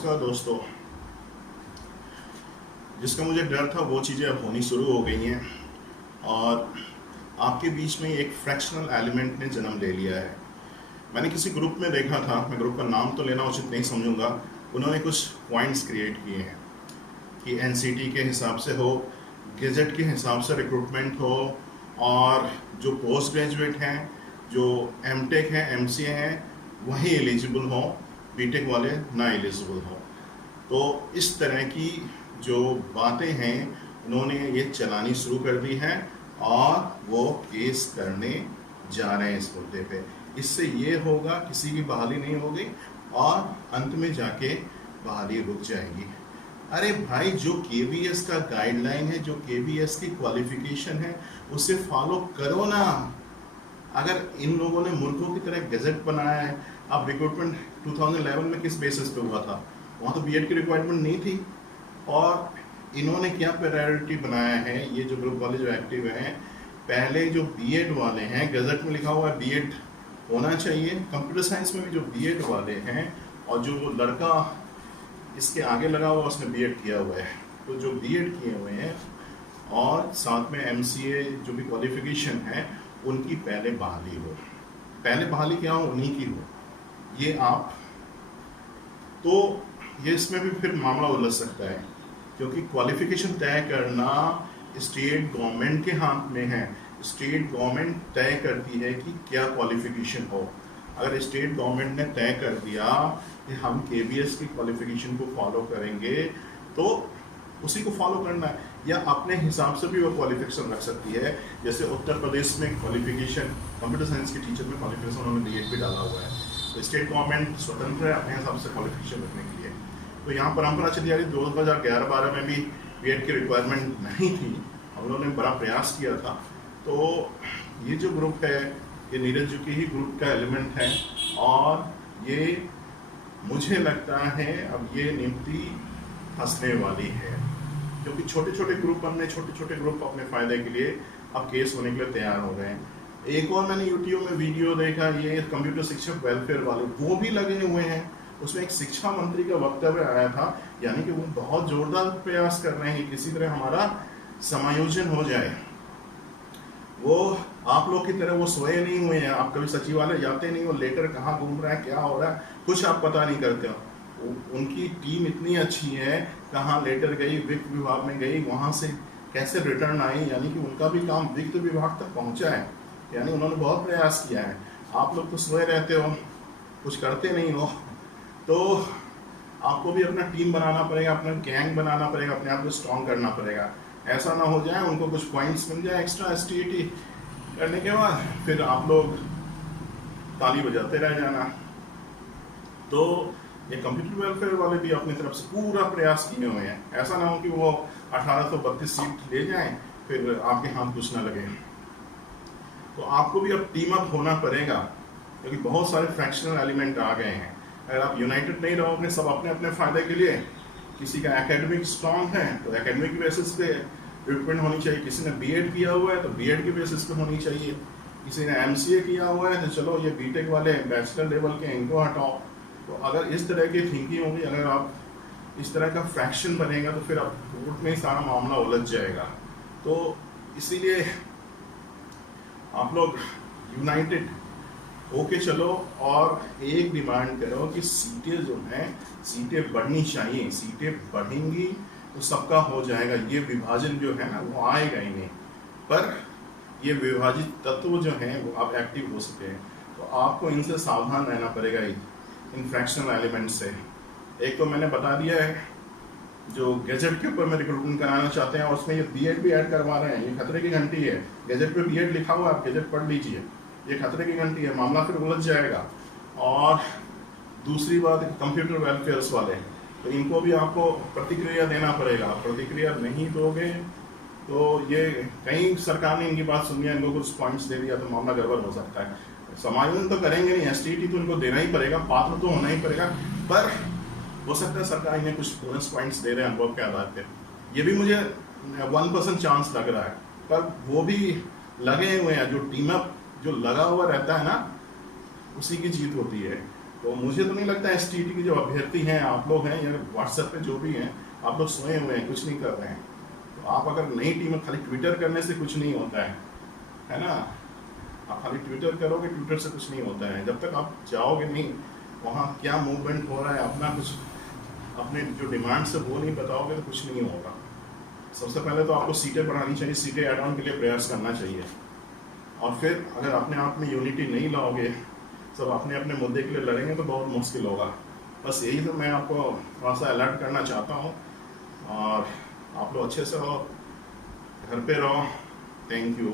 नमस्कार दोस्तों। जिसका मुझे डर था वो चीज़ें अब होनी शुरू हो गई हैं और आपके बीच में एक फ्रैक्शनल एलिमेंट ने जन्म ले लिया है। मैंने किसी ग्रुप में देखा था, मैं ग्रुप का नाम तो लेना उचित नहीं समझूंगा, उन्होंने कुछ पॉइंट्स क्रिएट किए हैं कि एनसीटी के हिसाब से हो, गेजेट के हिसाब से रिक्रूटमेंट हो, और जो पोस्ट ग्रेजुएट हैं, जो एमटेक हैं, एमसीए हैं, वही एलिजिबल हो, बीटेक वाले ना एलिजिबल हो। तो इस तरह की जो बातें हैं उन्होंने ये चलानी शुरू कर दी है और वो केस करने जा रहे हैं इस मुद्दे पे। इससे ये होगा किसी की बहाली नहीं होगी और अंत में जाके बहाली रुक जाएगी। अरे भाई, जो केवीएस का गाइडलाइन है, जो केवीएस की क्वालिफिकेशन है, उसे फॉलो करो ना। अगर इन लोगों ने मूर्खों की तरह गजट बनाया है, अब रिक्रूटमेंट 2011 में किस बेसिस पे हुआ था? वहाँ तो बीएड की रिक्वायरमेंट नहीं थी और इन्होंने क्या प्रायोरिटी बनाया है, ये जो ग्रुप वाले जो एक्टिव हैं, पहले जो बीएड वाले हैं, गजट में लिखा हुआ है बीएड होना चाहिए, कंप्यूटर साइंस में भी जो बीएड वाले हैं और जो लड़का इसके आगे लगा हुआ उसने बीएड किया हुआ है, तो जो बीएड किए हुए हैं और साथ में एमसीए जो भी क्वालिफिकेशन है उनकी पहले बहाली हो। पहले बहाली क्या हो, उन्हीं की हो। ये आप तो ये इसमें भी फिर मामला उलझ सकता है क्योंकि क्वालिफिकेशन तय करना स्टेट गवर्नमेंट के हाथ में है। स्टेट गवर्नमेंट तय करती है कि क्या क्वालिफिकेशन हो। अगर स्टेट गवर्नमेंट ने तय कर दिया कि हम केवीएस की क्वालिफिकेशन को फॉलो करेंगे तो उसी को फॉलो करना है, या अपने हिसाब से भी वो क्वालिफिकेशन रख सकती है। जैसे उत्तर प्रदेश में क्वालिफिकेशन कंप्यूटर साइंस के टीचर में क्वालिफिकेशन उन्होंने बीएड भी डाला हुआ है, तो स्टेट गवर्नमेंट स्वतंत्र है अपने हिसाब से क्वालिफिकेशन रखने के लिए। तो यहाँ परंपरा चली आ रही। 2011-12 में भी बीएड की रिक्वायरमेंट नहीं थी, हम लोगों ने बड़ा प्रयास किया था। तो ये जो ग्रुप है ये नीरज जी के ही ग्रुप का एलिमेंट है और ये मुझे लगता है अब ये नियुक्ति फंसने वाली है क्योंकि छोटे छोटे ग्रुप अपने फायदे के लिए अब केस होने के लिए तैयार हो गए हैं। एक और मैंने यूट्यूब में वीडियो देखा, ये कंप्यूटर शिक्षक वेलफेयर वाले वो भी लगे हुए हैं। उसमें एक शिक्षा मंत्री का वक्तव्य आया था, यानी कि वो बहुत जोरदार प्रयास कर रहे हैं कि किसी तरह हमारा समायोजन हो जाए। वो आप लोग की तरह वो सोए नहीं हुए हैं, आप कभी सचिवालय जाते नहीं हो, लेटर कहाँ घूम रहा है, क्या हो रहा है, कुछ आप पता नहीं करते हो। उनकी टीम इतनी अच्छी है, कहाँ लेटर गई, वित्त विभाग में गई, वहाँ से कैसे रिटर्न आई, यानी कि उनका भी काम वित्त विभाग तक पहुँचा है, यानी उन्होंने बहुत प्रयास किया है। आप लोग तो सोए रहते हो, कुछ करते नहीं हो। तो आपको भी अपना टीम बनाना पड़ेगा, अपना गैंग बनाना पड़ेगा, अपने आप को स्ट्रॉन्ग करना पड़ेगा। ऐसा ना हो जाए उनको कुछ पॉइंट्स मिल जाए एक्स्ट्रा एसटीईटी करने के बाद फिर आप लोग ताली बजाते रह जाना। तो ये कंप्यूटर वेलफेयर वाले भी अपनी तरफ से पूरा प्रयास किए हुए हैं। ऐसा ना हो कि वो 1832 सीट ले जाएं फिर आपके हाथ कुछ ना लगे। तो आपको भी अब टीम अप होना पड़ेगा क्योंकि बहुत सारे फ्रैक्शनल एलिमेंट आ गए हैं। अगर आप यूनाइटेड नहीं रहोगे सब अपने अपने फायदे के लिए, किसी का एकेडमिक स्ट्रांग है तो एकेडमिक बेसिस पे रिक्रूटमेंट होनी चाहिए, किसी ने बीएड किया हुआ है तो बीएड के बेसिस पे होनी चाहिए, किसी ने एमसीए किया हुआ है तो चलो ये बीटेक वाले बैचलर लेवल के इनको हटाओ। तो अगर इस तरह की थिंकिंग होगी, अगर आप इस तरह का फ्रैक्शन बनेगा तो फिर आप कोर्ट में ही सारा मामला उलझ जाएगा। तो इसीलिए आप लोग यूनाइटेड होके चलो और एक डिमांड करो कि सीटें जो हैं सीटें बढ़नी चाहिए। सीटें बढ़ेंगी तो सबका हो जाएगा, ये विभाजन जो है ना वो आएगा ही नहीं, पर ये विभाजित तत्व जो हैं वो अब एक्टिव हो सके। तो आपको इनसे सावधान रहना पड़ेगा, इन फ्रैक्शनल एलिमेंट से। एक तो मैंने बता दिया है, जो गैजेट के ऊपर में रिक्रूटमेंट कराना चाहते हैं और उसमें ये बीएड भी ऐड करवा रहे हैं, ये खतरे की घंटी है। गैजेट पे बीएड लिखा हुआ है, आप गैजेट पढ़ लीजिए, ये खतरे की घंटी है, मामला फिर उलझ जाएगा। और दूसरी बात, कंप्यूटर वेलफेयर्स वाले, तो इनको भी आपको प्रतिक्रिया देना पड़ेगा। प्रतिक्रिया नहीं दोगे तो ये कहीं सरकार ने इनकी बात सुनी है, इनको कुछ पॉइंट्स दे दिया तो मामला गड़बड़ हो सकता है। समायोजन तो करेंगे नहीं, एसटीईटी तो इनको देना ही पड़ेगा, पात्र तो होना ही पड़ेगा, पर हो सकता है सरकार इन्हें कुछ बोनस पॉइंट्स दे रहे हैं अनुभव के आधार पे। ये भी मुझे 1% चांस लग रहा है, पर वो भी लगे हुए हैं। जो टीम अप जो लगा हुआ रहता है ना, उसी की जीत होती है। तो मुझे तो नहीं लगता एसटीटी के जो अभ्यर्थी हैं, आप लोग हैं या व्हाट्सएप पे जो भी हैं, आप लोग सोए हुए हैं, कुछ नहीं कर रहे हैं। तो आप अगर नई टीम में खाली ट्विटर करने से कुछ नहीं होता है ना। आप खाली ट्विटर करोगे, ट्विटर से कुछ नहीं होता है। जब तक आप जाओगे नहीं वहाँ क्या मूवमेंट हो रहा है, अपना कुछ अपने जो डिमांड्स है वो नहीं बताओगे तो कुछ नहीं होगा। सबसे पहले तो आपको सीटें बढ़ानी चाहिए, सीटें ऐड ऑन के लिए प्रयास करना चाहिए। और फिर अगर अपने आप में यूनिटी नहीं लाओगे, सब अपने अपने मुद्दे के लिए लड़ेंगे तो बहुत मुश्किल होगा। बस यही तो मैं आपको थोड़ा सा अलर्ट करना चाहता हूँ। और आप लोग अच्छे से रहो, घर पे रहो। Thank you.